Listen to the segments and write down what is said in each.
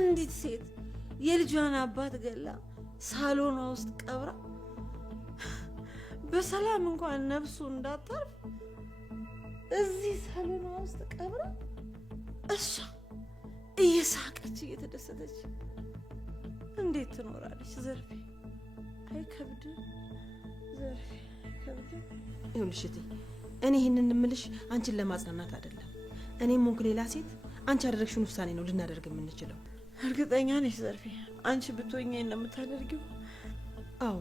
አንዲት ሴት የልጇን አባት ገላ ሳሎኗ ውስጥ ቀብራ በሰላም እንኳን ነፍሱ እንዳታርፍ እዚህ ሳሎኗ ውስጥ ቀብራ እሷ እየሳቀች እየተደሰተች እንዴት ትኖራለች? ዘርፌ አይከብድም? ዘርፌ አይከብድም? ይኸውልሽ እቴ እኔ ይህንን እምልሽ አንቺን ለማጽናናት አይደለም። እኔም ሆንኩ ሌላ ሴት አንቺ ያደረግሽውን ውሳኔ ነው ልናደርግ የምንችለው። እርግጠኛ ነሽ ዘርፌ አንቺ ብትሆኚ እንደምታደርጊው? አዎ።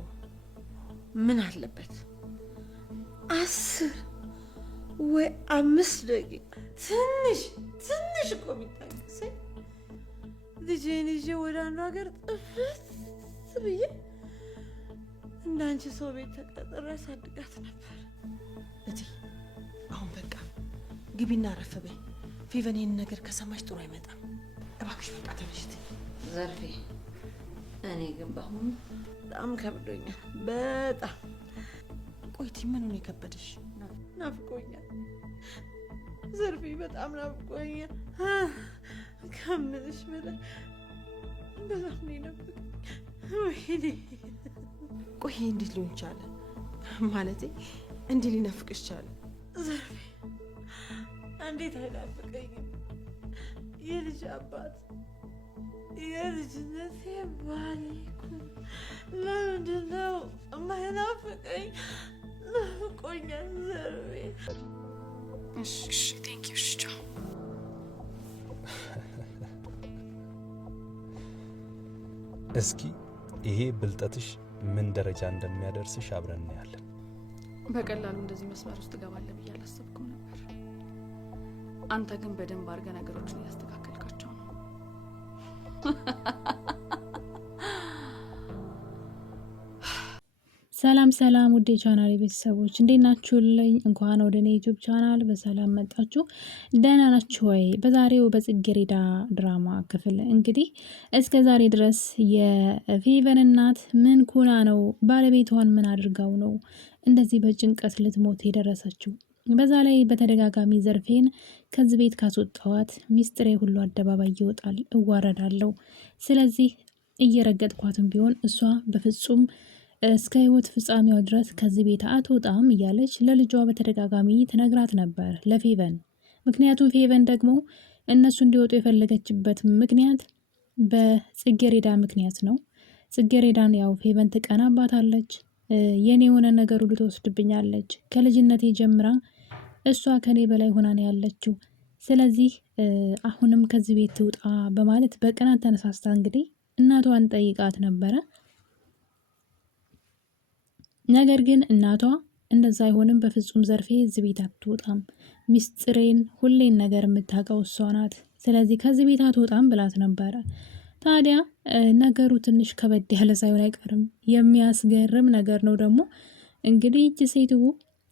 ምን አለበት 10 ወይ 5 ደቂቃ ትንሽ እኮ ቢታገሰኝ ልጄን ይዤ ወደ አንዱ ሀገር ጥፍት ብዬ እንዳንቺ ሰው ቤት ተቀጥሬ አሳድጋት ነበር። እቴ አሁን በቃ ግቢና አረፍ በይ። ፌቨን ይህን ነገር ከሰማች ጥሩ አይመጣም። እባክሽ በቃ ተነሽ እቴ። ዘርፌ እኔ ግን በአሁኑ በጣም ከብዶኛል። በጣም ቆይቲ ምን ሆነ የከበደሽ? ናፍቆኛል ዘርፌ፣ በጣም ናፍቆኛል። ከምልሽ በላይ በጣም ነው የናፈቀኝ። ወይኔ ቆይ እንዴት ሊሆን ቻለ? ማለቴ እንዴት ሊናፍቅሽ ቻለ? ዘርፌ እንዴት አይናፍቀኝም? የልጅ አባት የልጅነቴ ባሌ እኮ ለምንድን ነው የማይናፍቀኝ? ናፍቆኛል ዘርፌ። እሺ ቴንኪው። እሺ ቻው። እስኪ ይሄ ብልጠትሽ ምን ደረጃ እንደሚያደርስሽ አብረን እናያለን። በቀላሉ እንደዚህ መስመር ውስጥ እገባለሁ ብዬ አላሰብኩም ነበር። አንተ ግን በደንብ አድርገህ ነገሮችን እያስተካከልካቸው ነው። ሰላም ሰላም ውዴ ቻናል ቤተሰቦች እንዴት ናችሁልኝ? እንኳን ወደ እኔ ዩቲዩብ ቻናል በሰላም መጣችሁ። ደህና ናችሁ ወይ? በዛሬው በጽጌረዳ ድራማ ክፍል እንግዲህ እስከ ዛሬ ድረስ የፌቨን እናት ምን ኩና ነው ባለቤቷን ምን አድርጋው ነው እንደዚህ በጭንቀት ልትሞት የደረሰችው? በዛ ላይ በተደጋጋሚ ዘርፌን ከዚህ ቤት ካስወጣዋት ሚስጥሬ ሁሉ አደባባይ ይወጣል፣ እዋረዳለሁ። ስለዚህ እየረገጥኳትም ቢሆን እሷ በፍጹም እስከ ህይወት ፍጻሜዋ ድረስ ከዚህ ቤት አትወጣም እያለች ለልጇ በተደጋጋሚ ትነግራት ነበር ለፌቨን። ምክንያቱም ፌቨን ደግሞ እነሱ እንዲወጡ የፈለገችበት ምክንያት በጽጌረዳ ምክንያት ነው። ጽጌረዳን ያው ፌቨን ትቀናባታለች። የኔ የሆነ ነገር ሁሉ ትወስድብኛለች። ከልጅነቴ ጀምራ እሷ ከኔ በላይ ሆና ነው ያለችው። ስለዚህ አሁንም ከዚህ ቤት ትውጣ በማለት በቅናት ተነሳስታ እንግዲህ እናቷን ጠይቃት ነበረ። ነገር ግን እናቷ እንደዛ አይሆንም፣ በፍጹም ዘርፌ እዚህ ቤት አትወጣም፣ ሚስጥሬን ሁሌን ነገር የምታውቀው እሷ ናት፣ ስለዚህ ከዚህ ቤት አትወጣም ብላት ነበረ። ታዲያ ነገሩ ትንሽ ከበድ ያለ ሳይሆን አይቀርም። የሚያስገርም ነገር ነው ደግሞ እንግዲህ እቺ ሴትዮ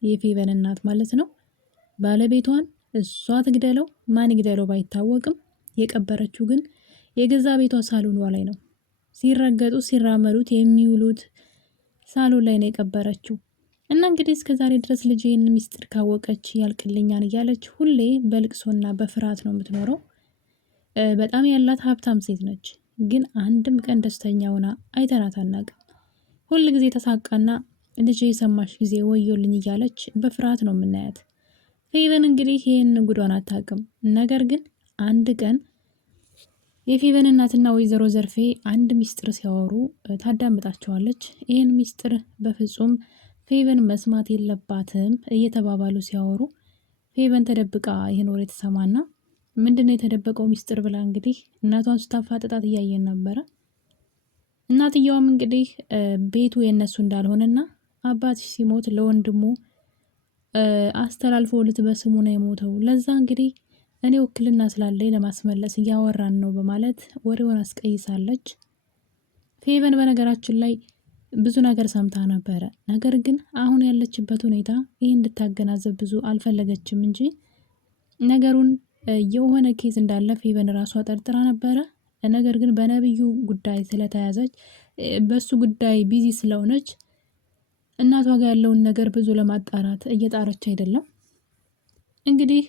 የፌቨን እናት ማለት ነው ባለቤቷን እሷ ትግደለው ማን ይግደለው ባይታወቅም የቀበረችው ግን የገዛ ቤቷ ሳሎኗ ላይ ነው። ሲረገጡ ሲራመዱት የሚውሉት ሳሎን ላይ ነው የቀበረችው። እና እንግዲህ እስከዛሬ ድረስ ልጄን ሚስጥር ካወቀች ያልቅልኛን እያለች ሁሌ በልቅሶና በፍርሃት ነው የምትኖረው። በጣም ያላት ሀብታም ሴት ነች፣ ግን አንድም ቀን ደስተኛ ሆና አይተናት አናውቅም። ሁል ጊዜ ተሳቃና ልጄ የሰማሽ ጊዜ ወዮልኝ እያለች በፍርሃት ነው የምናያት። ፌቨን እንግዲህ ይህን ጉዷን አታውቅም። ነገር ግን አንድ ቀን የፌቨን እናትና ወይዘሮ ዘርፌ አንድ ሚስጥር ሲያወሩ ታዳምጣቸዋለች። ይህን ሚስጥር በፍጹም ፌቨን መስማት የለባትም እየተባባሉ ሲያወሩ ፌቨን ተደብቃ ይህን ወሬ ተሰማና ምንድነው የተደበቀው ሚስጥር ብላ እንግዲህ እናቷን ስታፋጥጣት እያየን ነበረ። እናትየዋም እንግዲህ ቤቱ የነሱ እንዳልሆነና አባትሽ ሲሞት ለወንድሙ አስተላልፎ ልትበስሙ ነው የሞተው፣ ለዛ እንግዲህ እኔ ውክልና ስላለኝ ለማስመለስ እያወራን ነው በማለት ወሬውን አስቀይሳለች። ፌቨን በነገራችን ላይ ብዙ ነገር ሰምታ ነበረ። ነገር ግን አሁን ያለችበት ሁኔታ ይህ እንድታገናዘብ ብዙ አልፈለገችም እንጂ ነገሩን የሆነ ኬዝ እንዳለ ፌቨን ራሷ ጠርጥራ ነበረ። ነገር ግን በነብዩ ጉዳይ ስለተያዘች በሱ ጉዳይ ቢዚ ስለሆነች እናቷ ጋር ያለውን ነገር ብዙ ለማጣራት እየጣረች አይደለም። እንግዲህ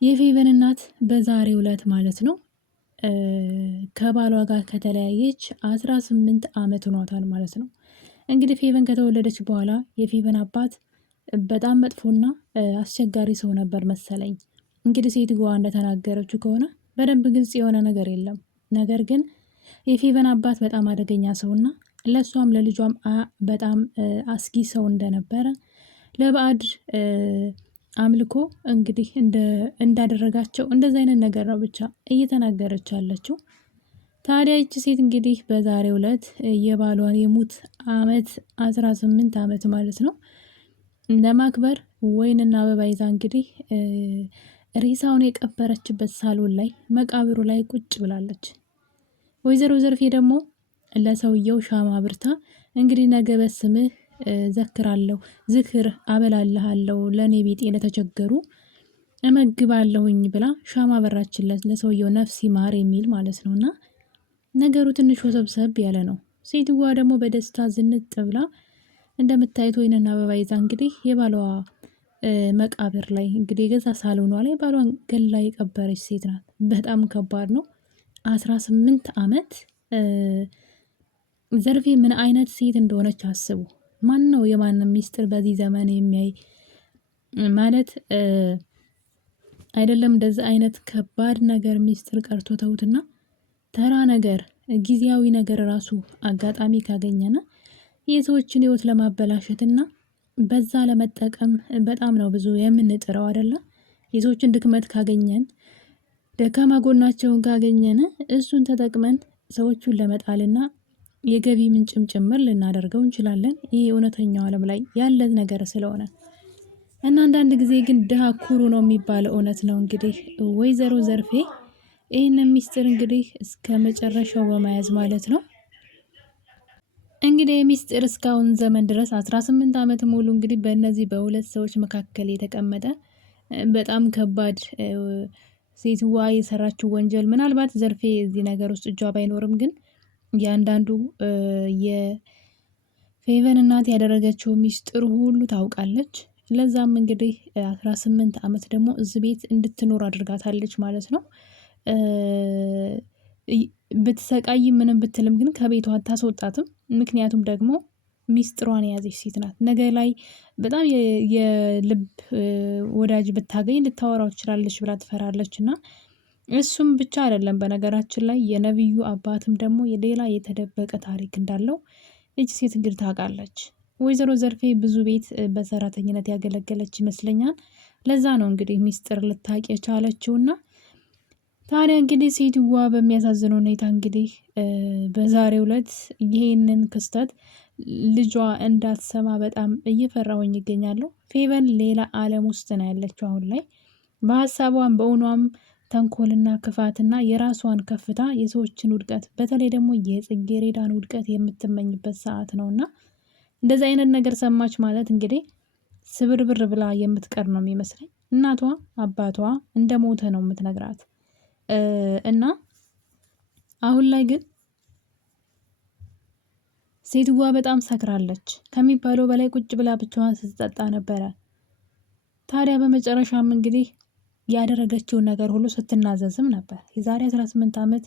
የፌቨን እናት በዛሬው ዕለት ማለት ነው ከባሏ ጋር ከተለያየች 18 ዓመት ሆኗታል ማለት ነው። እንግዲህ ፌቨን ከተወለደች በኋላ የፌቨን አባት በጣም መጥፎና አስቸጋሪ ሰው ነበር መሰለኝ። እንግዲህ ሴትየዋ እንደተናገረችው ከሆነ በደንብ ግልጽ የሆነ ነገር የለም። ነገር ግን የፌቨን አባት በጣም አደገኛ ሰውና ለእሷም ለልጇም በጣም አስጊ ሰው እንደነበረ ለባዕድ አምልኮ እንግዲህ እንዳደረጋቸው እንደዚ አይነት ነገር ነው ብቻ እየተናገረች ያለችው። ታዲያ ይቺ ሴት እንግዲህ በዛሬው ዕለት የባሏን የሙት ዓመት 18 ዓመት ማለት ነው ለማክበር ወይንና አበባ ይዛ እንግዲህ ሬሳውን የቀበረችበት ሳሎን ላይ መቃብሩ ላይ ቁጭ ብላለች። ወይዘሮ ዘርፌ ደግሞ ለሰውየው ሻማ አብርታ እንግዲህ ነገ በስምህ ዘክራለሁ፣ ዝክር አበላልሃለሁ፣ ለእኔ ቢጤ ለተቸገሩ እመግባለሁኝ ብላ ሻማ በራችለት ለሰውየው ነፍስ ይማር የሚል ማለት ነውና ነገሩ ትንሽ ወሰብሰብ ያለ ነው። ሴትዋ ደግሞ በደስታ ዝንጥ ብላ እንደምታዩት ወይንና አበባ ይዛ እንግዲህ የባሏ መቃብር ላይ እንግዲህ የገዛ ሳሎኗ ላይ ባሏን ገላ የቀበረች ሴት ናት። በጣም ከባድ ነው። 18 ዓመት ዘርፌ ምን አይነት ሴት እንደሆነች አስቡ። ማን ነው የማንም ሚስጥር በዚህ ዘመን የሚያይ ማለት አይደለም። እንደዚህ አይነት ከባድ ነገር ሚስጥር ቀርቶ ተውትና ተራ ነገር ጊዜያዊ ነገር ራሱ አጋጣሚ ካገኘና የሰዎችን ህይወት ለማበላሸትና በዛ ለመጠቀም በጣም ነው ብዙ የምንጥረው አይደለ? የሰዎችን ድክመት ካገኘን ደካማ ጎናቸውን ካገኘን እሱን ተጠቅመን ሰዎቹን ለመጣልና የገቢ ምንጭም ጭምር ልናደርገው እንችላለን። ይሄ እውነተኛው ዓለም ላይ ያለ ነገር ስለሆነ እና አንዳንድ ጊዜ ግን ድሃ ኩሩ ነው የሚባለው እውነት ነው። እንግዲህ ወይዘሮ ዘርፌ ይህንን ሚስጥር እንግዲህ እስከ መጨረሻው በመያዝ ማለት ነው እንግዲህ ሚስጥር እስካሁን ዘመን ድረስ 18 ዓመት ሙሉ እንግዲህ በእነዚህ በሁለት ሰዎች መካከል የተቀመጠ በጣም ከባድ ሴትዋ የሰራችው ወንጀል ምናልባት ዘርፌ እዚህ ነገር ውስጥ እጇ ባይኖርም ግን ያንዳንዱ የፌቨን እናት ያደረገችው ሚስጥር ሁሉ ታውቃለች። ለዛም እንግዲህ 18 ዓመት ደግሞ እዚህ ቤት እንድትኖር አድርጋታለች ማለት ነው። ብትሰቃይ ምንም ብትልም ግን ከቤቷ አታስወጣትም። ምክንያቱም ደግሞ ሚስጥሯን የያዘች ሴት ናት። ነገ ላይ በጣም የልብ ወዳጅ ብታገኝ ልታወራው ትችላለች ብላ ትፈራለች። እና እሱም ብቻ አይደለም፣ በነገራችን ላይ የነብዩ አባትም ደግሞ ሌላ የተደበቀ ታሪክ እንዳለው እጅ ሴት እንግዲህ ታውቃለች። ወይዘሮ ዘርፌ ብዙ ቤት በሰራተኝነት ያገለገለች ይመስለኛል። ለዛ ነው እንግዲህ ሚስጥር ልታውቅ የቻለችውና ታዲያ እንግዲህ ሴትዋ በሚያሳዝን ሁኔታ እንግዲህ በዛሬው ዕለት ይሄንን ክስተት ልጇ እንዳትሰማ በጣም እየፈራሁኝ ይገኛለሁ። ፌቨን ሌላ ዓለም ውስጥ ነው ያለችው አሁን ላይ በሀሳቧም በእውኗም ተንኮልና ክፋትና የራሷን ከፍታ የሰዎችን ውድቀት በተለይ ደግሞ የጽጌረዳን ውድቀት የምትመኝበት ሰዓት ነውና እንደዚህ አይነት ነገር ሰማች ማለት እንግዲህ ስብርብር ብላ የምትቀር ነው የሚመስለኝ። እናቷ አባቷ እንደሞተ ነው የምትነግራት እና አሁን ላይ ግን ሴትዋ በጣም ሰክራለች ከሚባለው በላይ ቁጭ ብላ ብቻዋን ስትጠጣ ነበረ። ታዲያ በመጨረሻም እንግዲህ ያደረገችውን ነገር ሁሉ ስትናዘዝም ነበር። የዛሬ 18 ዓመት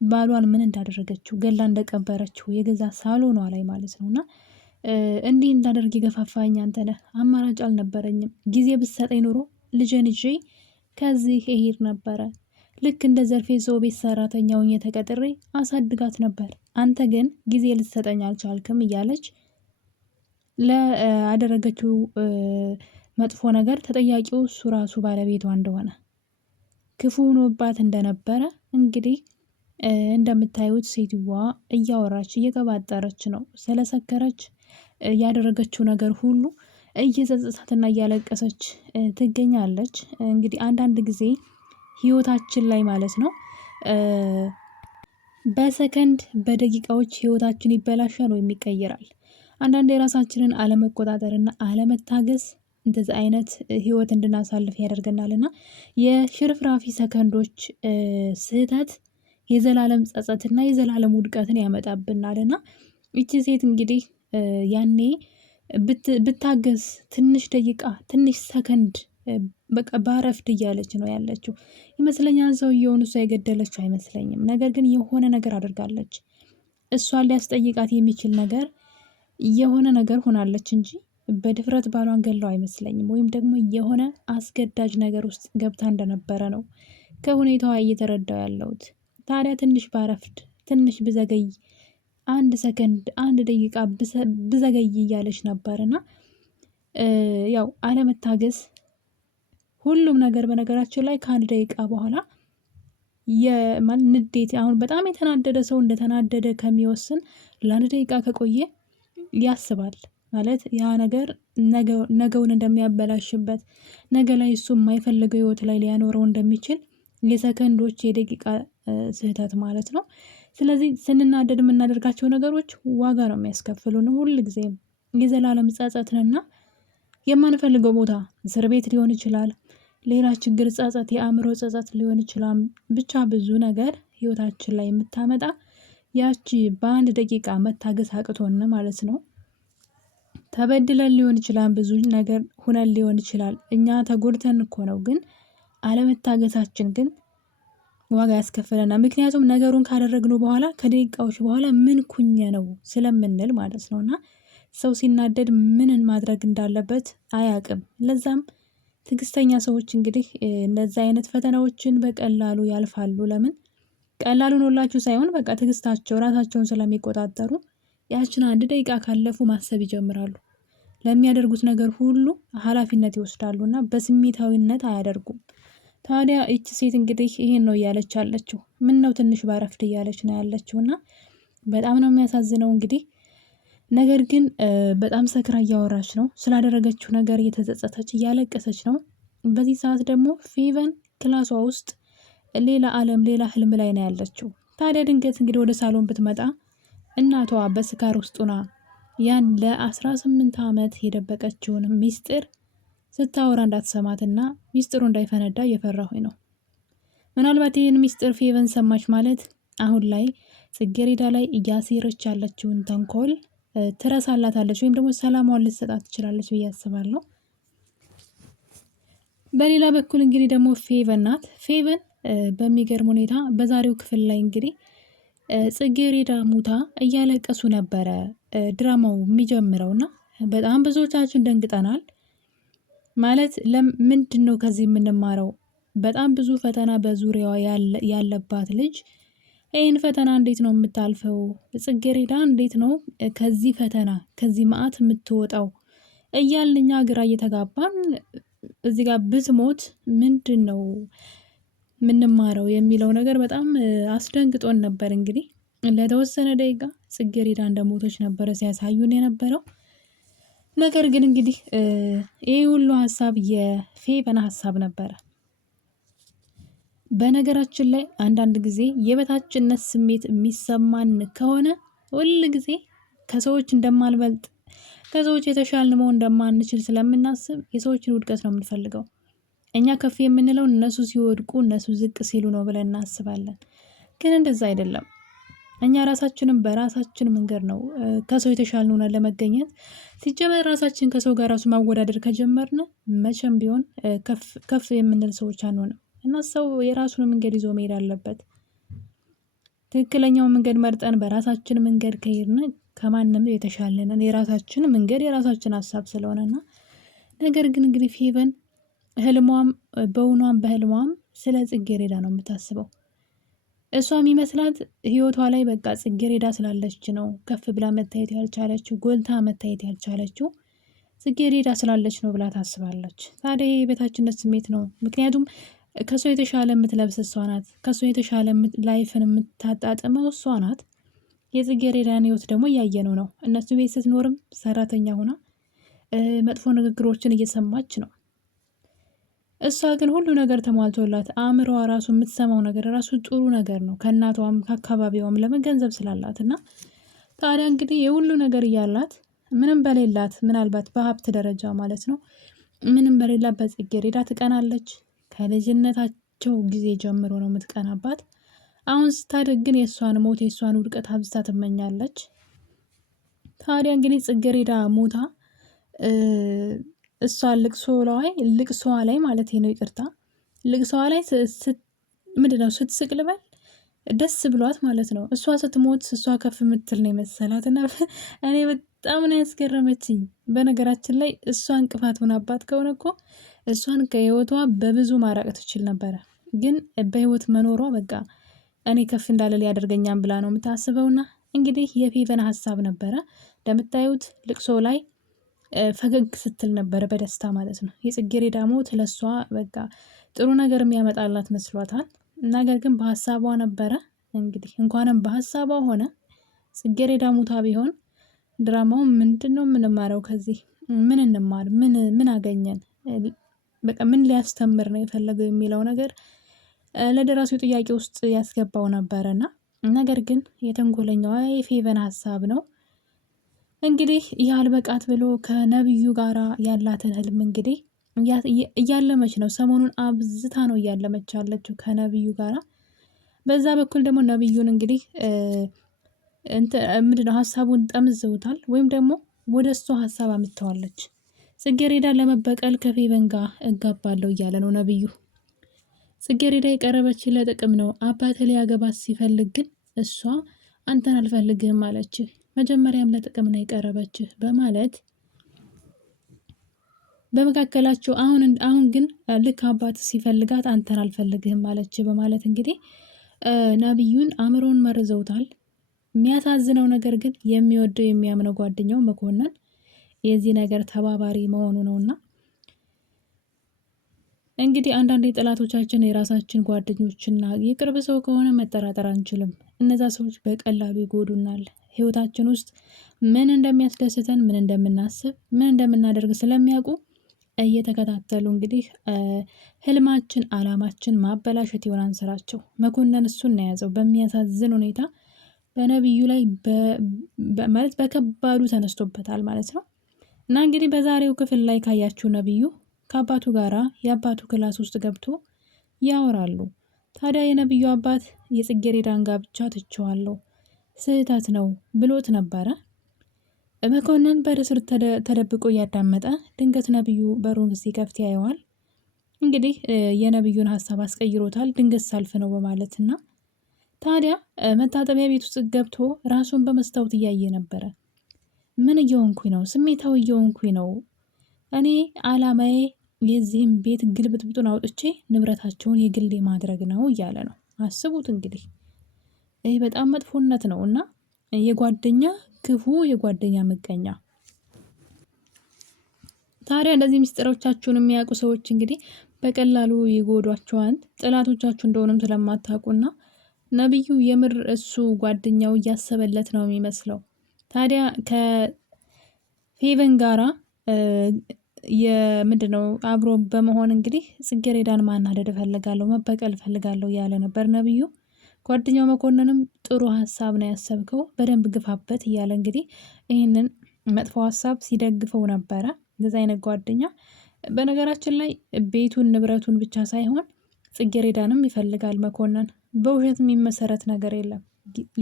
ባሏን ምን እንዳደረገችው ገላ እንደቀበረችው የገዛ ሳሎኗ ላይ ማለት ነውና እንዲህ እንዳደርግ የገፋፋኝ አንተ ነህ። አማራጭ አልነበረኝም። ጊዜ ብትሰጠኝ ኑሮ ልጄን ይዤ ከዚህ እሄድ ነበረ። ልክ እንደ ዘርፌ ሰው ቤት ሰራተኛ ሆኜ ተቀጥሬ አሳድጋት ነበር። አንተ ግን ጊዜ ልትሰጠኝ አልቻልክም እያለች ለአደረገችው መጥፎ ነገር ተጠያቂው እሱ ራሱ ባለቤቷ እንደሆነ ክፉ ሆኖባት እንደነበረ እንግዲህ እንደምታዩት ሴትዋ እያወራች እየቀባጠረች ነው። ስለሰከረች ያደረገችው ነገር ሁሉ እየጸጸታትና እያለቀሰች ትገኛለች። እንግዲህ አንዳንድ ጊዜ ህይወታችን ላይ ማለት ነው በሰከንድ በደቂቃዎች ህይወታችን ይበላሻል ወይም ይቀየራል። አንዳንድ የራሳችንን አለመቆጣጠርና አለመታገስ እንደዚህ አይነት ህይወት እንድናሳልፍ ያደርገናልና የሽርፍራፊ ሰከንዶች ስህተት የዘላለም ጸጸትና የዘላለም ውድቀትን ያመጣብናልና ይቺ ሴት እንግዲህ ያኔ ብታገስ ትንሽ ደቂቃ ትንሽ ሰከንድ በቃ ባረፍድ እያለች ነው ያለችው ይመስለኛል። ሰውየውን እሷ የገደለችው አይመስለኝም። ነገር ግን የሆነ ነገር አድርጋለች። እሷን ሊያስጠይቃት የሚችል ነገር የሆነ ነገር ሆናለች እንጂ በድፍረት ባሏን ገለው አይመስለኝም። ወይም ደግሞ የሆነ አስገዳጅ ነገር ውስጥ ገብታ እንደነበረ ነው ከሁኔታዋ እየተረዳው ያለሁት። ታዲያ ትንሽ ባረፍድ፣ ትንሽ ብዘገይ፣ 1 ሰከንድ 1 ደቂቃ ብዘገይ እያለች ነበርና ያው አለመታገስ ሁሉም ነገር በነገራችን ላይ ከ1 ደቂቃ በኋላ ንዴት፣ አሁን በጣም የተናደደ ሰው እንደተናደደ ከሚወስን ለ1 ደቂቃ ከቆየ ያስባል ማለት ያ ነገር ነገውን እንደሚያበላሽበት፣ ነገ ላይ እሱ የማይፈልገው ህይወት ላይ ሊያኖረው እንደሚችል የሰከንዶች የደቂቃ ስህተት ማለት ነው። ስለዚህ ስንናደድ የምናደርጋቸው ነገሮች ዋጋ ነው የሚያስከፍሉን። ሁል ጊዜም የዘላለም ጸጸትንና የማንፈልገው ቦታ እስር ቤት ሊሆን ይችላል፣ ሌላ ችግር ጸጸት፣ የአእምሮ ጸጸት ሊሆን ይችላል። ብቻ ብዙ ነገር ህይወታችን ላይ የምታመጣ ያቺ በ1 ደቂቃ መታገስ አቅቶን ማለት ነው። ተበድለን ሊሆን ይችላል፣ ብዙ ነገር ሁነን ሊሆን ይችላል። እኛ ተጎድተን እኮ ነው፣ ግን አለመታገሳችን ግን ዋጋ ያስከፍለናል። ምክንያቱም ነገሩን ካደረግነው በኋላ ከደቂቃዎች በኋላ ምን ኩኘ ነው ስለምንል ማለት ነው። እና ሰው ሲናደድ ምንን ማድረግ እንዳለበት አያቅም። ለዛም ትዕግስተኛ ሰዎች እንግዲህ እንደዚህ አይነት ፈተናዎችን በቀላሉ ያልፋሉ። ለምን ቀላሉን ሁላችሁ ሳይሆን በቃ ትዕግስታቸው ራሳቸውን ስለሚቆጣጠሩ ያችን 1 ደቂቃ ካለፉ ማሰብ ይጀምራሉ። ለሚያደርጉት ነገር ሁሉ ኃላፊነት ይወስዳሉና በስሜታዊነት አያደርጉም። ታዲያ እቺ ሴት እንግዲህ ይሄን ነው እያለች ያለችው። ምን ነው ትንሽ ባረፍድ እያለች ነው ያለችውና በጣም ነው የሚያሳዝነው። እንግዲህ ነገር ግን በጣም ሰክራ እያወራች ነው። ስላደረገችው ነገር እየተጸጸተች እያለቀሰች ነው። በዚህ ሰዓት ደግሞ ፌቨን ክላሷ ውስጥ ሌላ ዓለም ሌላ ህልም ላይ ነው ያለችው። ታዲያ ድንገት እንግዲህ ወደ ሳሎን ብትመጣ እናቷ በስካር ውስጥ ሆና ያን ለ18 ዓመት የደበቀችውን ሚስጥር ስታወራ እንዳትሰማትና ሚስጥሩ እንዳይፈነዳ እየፈራሁኝ ነው። ምናልባት ይህን ሚስጥር ፌቨን ሰማች ማለት አሁን ላይ ጽጌሬዳ ላይ እያሴረች ያለችውን ተንኮል ትረሳላታለች፣ ወይም ደግሞ ሰላሟን ልትሰጣት ትችላለች ብዬ አስባለሁ። በሌላ በኩል እንግዲህ ደግሞ ፌቨን ናት። ፌቨን በሚገርም ሁኔታ በዛሬው ክፍል ላይ እንግዲህ ጽጌሬዳ ሙታ እያለቀሱ ነበረ ድራማው የሚጀምረውና በጣም ብዙዎቻችን ደንግጠናል። ማለት ምንድን ነው ከዚህ የምንማረው? በጣም ብዙ ፈተና በዙሪያዋ ያለባት ልጅ ይህን ፈተና እንዴት ነው የምታልፈው? ጽጌሬዳ እንዴት ነው ከዚህ ፈተና ከዚህ መዓት የምትወጣው እያልን እኛ ግራ እየተጋባን እዚህ ጋር ብትሞት ምንድን ነው የምንማረው የሚለው ነገር በጣም አስደንግጦን ነበር። እንግዲህ ለተወሰነ ደቂቃ ጽጌሬዳ እንደሞቶች ነበረ ሲያሳዩን የነበረው። ነገር ግን እንግዲህ ይህ ሁሉ ሀሳብ የፌቨን ሀሳብ ነበረ። በነገራችን ላይ አንዳንድ ጊዜ የበታችነት ስሜት የሚሰማን ከሆነ ሁል ጊዜ ከሰዎች እንደማንበልጥ ከሰዎች የተሻልን መሆን እንደማንችል ስለምናስብ የሰዎችን ውድቀት ነው የምንፈልገው። እኛ ከፍ የምንለው እነሱ ሲወድቁ እነሱ ዝቅ ሲሉ ነው ብለን እናስባለን። ግን እንደዛ አይደለም። እኛ ራሳችንን በራሳችን መንገድ ነው ከሰው የተሻልን ሆነን ለመገኘት። ሲጀመር ራሳችን ከሰው ጋር ራሱ ማወዳደር ከጀመርን መቼም ቢሆን ከፍ የምንል ሰዎች አንሆንም። እና ሰው የራሱን መንገድ ይዞ መሄድ አለበት። ትክክለኛውን መንገድ መርጠን በራሳችን መንገድ ከሄድን ከማንም የተሻለንን የራሳችን መንገድ የራሳችን ሀሳብ ስለሆነና ነገር ግን እንግዲህ ፌቨን ህልሟም በውኗም በህልሟም ስለ ጽጌሬዳ ነው የምታስበው። እሷ የሚመስላት ህይወቷ ላይ በቃ ጽጌሬዳ ስላለች ነው ከፍ ብላ መታየት ያልቻለችው፣ ጎልታ መታየት ያልቻለችው ጽጌሬዳ ስላለች ነው ብላ ታስባለች። ታዲያ የበታችነት ስሜት ነው። ምክንያቱም ከሰው የተሻለ የምትለብስ እሷ ናት። ከሰው የተሻለ ላይፍን የምታጣጥመው እሷ ናት። የጽጌሬዳን ህይወት ደግሞ እያየነው ነው። እነሱ ቤት ስትኖርም ሰራተኛ ሆና መጥፎ ንግግሮችን እየሰማች ነው። እሷ ግን ሁሉ ነገር ተሟልቶላት አእምሮዋ ራሱ የምትሰማው ነገር ራሱ ጥሩ ነገር ነው ከእናቷም ከአካባቢዋም ለመገንዘብ ስላላት እና ታዲያ እንግዲህ የሁሉ ነገር እያላት ምንም በሌላት ምናልባት በሀብት ደረጃ ማለት ነው ምንም በሌላት በጽጌሬዳ ትቀናለች። ከልጅነታቸው ጊዜ ጀምሮ ነው የምትቀናባት። አሁን ስታድግ ግን የእሷን ሞት የእሷን ውድቀት አብዝታ ትመኛለች። ታዲያ እንግዲህ ጽጌሬዳ ሞታ እሷ ልቅሷ ላይ ማለት ነው ይቅርታ፣ ልቅሷ ላይ ምንድነው ስትስቅ ልበል ደስ ብሏት ማለት ነው። እሷ ስትሞት እሷ ከፍ ምትል ነው የመሰላት እና እኔ በጣም ነው ያስገረመችኝ። በነገራችን ላይ እሷ እንቅፋት ሆናባት ከሆነ እኮ እሷን ከህይወቷ በብዙ ማራቅ ትችል ነበረ። ግን በህይወት መኖሯ በቃ እኔ ከፍ እንዳለ ሊያደርገኛም ብላ ነው የምታስበውና እንግዲህ የፌቨን ሀሳብ ነበረ። እንደምታዩት ልቅሶ ላይ ፈገግ ስትል ነበረ በደስታ ማለት ነው። የጽጌረዳ ሞት ለሷ በቃ ጥሩ ነገር የሚያመጣላት መስሏታል። ነገር ግን በሀሳቧ ነበረ። እንግዲህ እንኳንም በሀሳቧ ሆነ ጽጌረዳ ሙታ ቢሆን ድራማው ምንድነው የምንማረው ከዚህ? ምን እንማር? ምን አገኘን? በቃ ምን ሊያስተምር ነው የፈለገው የሚለው ነገር ለደራሲው ጥያቄ ውስጥ ያስገባው ነበረና ነገር ግን የተንኮለኛዋ የፌቨን ሀሳብ ነው። እንግዲህ ያልበቃት ብሎ ከነብዩ ጋራ ያላትን ህልም እንግዲህ እያለመች ነው። ሰሞኑን አብዝታ ነው እያለመች ያለችው ከነብዩ ጋራ። በዛ በኩል ደግሞ ነብዩን እንግዲህ ምንድነው ሀሳቡን ጠምዘውታል፣ ወይም ደግሞ ወደ እሷ ሀሳብ አምጥተዋለች። ጽጌረዳ ለመበቀል ከፌቨን ጋር እጋባለሁ እያለ ነው ነብዩ። ጽጌረዳ የቀረበች ለጥቅም ነው። አባት ሊያገባት ሲፈልግ ግን እሷ አንተን አልፈልግህም አለችህ። መጀመሪያም ለጥቅም ነው የቀረበችህ በማለት በመካከላቸው አሁን ግን ልክ አባት ሲፈልጋት አንተን አልፈልግህም አለች በማለት እንግዲህ ነብዩን አእምሮን መርዘውታል። የሚያሳዝነው ነገር ግን የሚወደው የሚያምነው ጓደኛው መኮንን የዚህ ነገር ተባባሪ መሆኑ ነውና እንግዲህ አንዳንዴ ጠላቶቻችን የራሳችን ጓደኞችና የቅርብ ሰው ከሆነ መጠራጠር አንችልም። እነዛ ሰዎች በቀላሉ ይጎዱናል። ህይወታችን ውስጥ ምን እንደሚያስደስተን፣ ምን እንደምናስብ፣ ምን እንደምናደርግ ስለሚያውቁ እየተከታተሉ እንግዲህ ህልማችን፣ አላማችን ማበላሸት ይሆናል ስራቸው። መኮንን እሱን ነው የያዘው በሚያሳዝን ሁኔታ በነብዩ ላይ ማለት በከባዱ ተነስቶበታል ማለት ነው። እና እንግዲህ በዛሬው ክፍል ላይ ካያችሁ ነብዩ ከአባቱ ጋራ የአባቱ ክላስ ውስጥ ገብቶ ያወራሉ። ታዲያ የነብዩ አባት የጽጌረዳን ጋብቻ ትቼዋለሁ፣ ስህተት ነው ብሎት ነበረ። መኮንን በርስር ተደብቆ እያዳመጠ ድንገት ነብዩ በሩን ሲከፍት ያየዋል። እንግዲህ የነብዩን ሀሳብ አስቀይሮታል፣ ድንገት ሳልፍ ነው በማለትና ታዲያ መታጠቢያ ቤት ውስጥ ገብቶ ራሱን በመስታወት እያየ ነበረ። ምን እየሆንኩኝ ነው? ስሜታዊ እየሆንኩኝ ነው። እኔ አላማዬ የዚህም ቤት ግልብጥብጡን አውጥቼ ንብረታቸውን የግሌ ማድረግ ነው እያለ ነው። አስቡት እንግዲህ ይህ በጣም መጥፎነት ነው እና የጓደኛ ክፉ፣ የጓደኛ ምቀኛ። ታዲያ እንደዚህ ምስጢሮቻችሁን የሚያውቁ ሰዎች እንግዲህ በቀላሉ ይጎዷቸዋል። ጥላቶቻችሁ እንደሆኑም ስለማታውቁና ነብዩ የምር እሱ ጓደኛው እያሰበለት ነው የሚመስለው። ታዲያ ከፌቨን ጋራ የምንድነው አብሮ በመሆን እንግዲህ ጽጌረዳን ማናደድ እፈልጋለሁ፣ መበቀል እፈልጋለሁ እያለ ነበር ነብዩ። ጓደኛው መኮንንም ጥሩ ሀሳብ ነው ያሰብከው፣ በደንብ ግፋበት እያለ እንግዲህ ይህንን መጥፎ ሀሳብ ሲደግፈው ነበረ። እንደዚህ አይነት ጓደኛ በነገራችን ላይ ቤቱን ንብረቱን ብቻ ሳይሆን ጽጌረዳንም ይፈልጋል መኮንን። በውሸት የሚመሰረት ነገር የለም።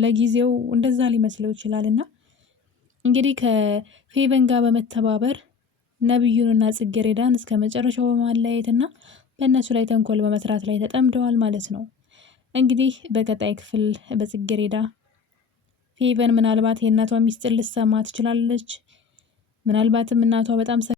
ለጊዜው እንደዛ ሊመስለው ይችላልና እንግዲህ ከፌቨን ጋር በመተባበር ነብዩንና ጽጌረዳን እስከ መጨረሻው በማለያየትና በእነሱ ላይ ተንኮል በመስራት ላይ ተጠምደዋል ማለት ነው። እንግዲህ በቀጣይ ክፍል በጽጌረዳ ፌቨን ምናልባት የእናቷ ሚስጥር ልትሰማ ትችላለች። ምናልባትም እናቷ በጣም